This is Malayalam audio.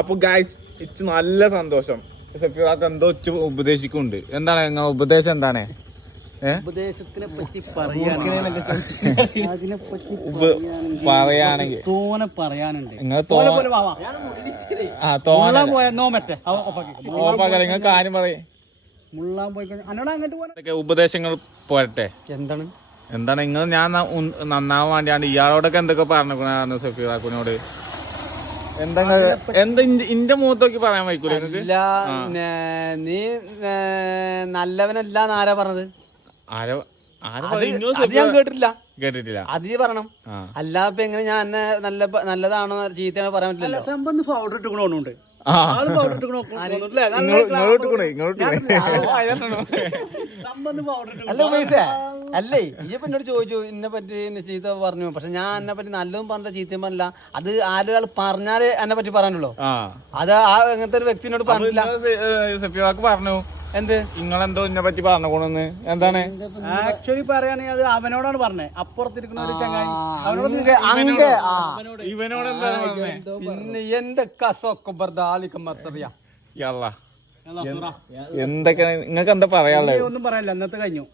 അപ്പൊ ഗായ്സ് ഇച്ച് നല്ല സന്തോഷം. സഫീറാക്ക് എന്തോ ഇച്ച് ഉപദേശിക്കുന്നുണ്ട്. എന്താണ് നിങ്ങൾ ഉപദേശം എന്താണ്? ഉപദേശത്തിനെ പറ്റി പറയാണെങ്കിൽ തോനെ പറയാനുണ്ട്. നിങ്ങൾ നിങ്ങൾ കാര്യം പറയേ. മുള്ളാൻ പോയി എന്നോട് അങ്ങോട്ട് പോകാൻ ഉപദേശങ്ങൾ പോരട്ടെ. എന്താണ് നിങ്ങൾ ഞാൻ നന്നാവാൻ വേണ്ടിയാണ് ഇയാളോടൊക്കെ എന്തൊക്കെ പറഞ്ഞു സഫീറാക്കുനോട്? എന്താ ഇന്റെ മുഖത്തൊക്കെ പറയാൻ വയ്ക്കൂല? നീ നല്ലവനല്ല ആരാ പറഞ്ഞത്? ഞാൻ കേട്ടിട്ടില്ല. അത് പറയണം. അല്ലാതെ എങ്ങനെ ഞാൻ എന്നെ നല്ലതാണോ ചീത്തയാണോ പറയാൻ പറ്റില്ല. പൗഡർ ഇട്ടുകൊണ്ട് അല്ലേ ഇപ്പൊ എന്നോട് ചോദിച്ചു എന്നെ പറ്റി ചീത്ത പറഞ്ഞു. പക്ഷെ ഞാൻ എന്നെ പറ്റി നല്ലതും പറഞ്ഞ ചീത്തയും പറഞ്ഞില്ല. അത് ആരൊരാൾ പറഞ്ഞാലേ എന്നെ പറ്റി പറയാനുള്ളൂ. അത് ആ അങ്ങനത്തെ ഒരു വ്യക്തിനോട് പറഞ്ഞില്ല. സഫീറാക്ക് പറഞ്ഞു എന്ത് നിങ്ങളെന്തോ എന്നെ പറ്റി പറഞ്ഞോണെന്ന്. എന്താണ് ആക്ച്വലി പറയുകയാണെങ്കിൽ അത് അവനോടാണ് പറഞ്ഞത്. അപ്പുറത്തിരിക്കുന്ന ഒരു ചങ്ങായി ഇവനോട് പിന്നെ എന്റെ എന്തൊക്കെ നിങ്ങൾക്ക് എന്താ പറയാനുള്ളത്? ഒന്നും പറയാനില്ല. അന്നത്തെ കഴിഞ്ഞു.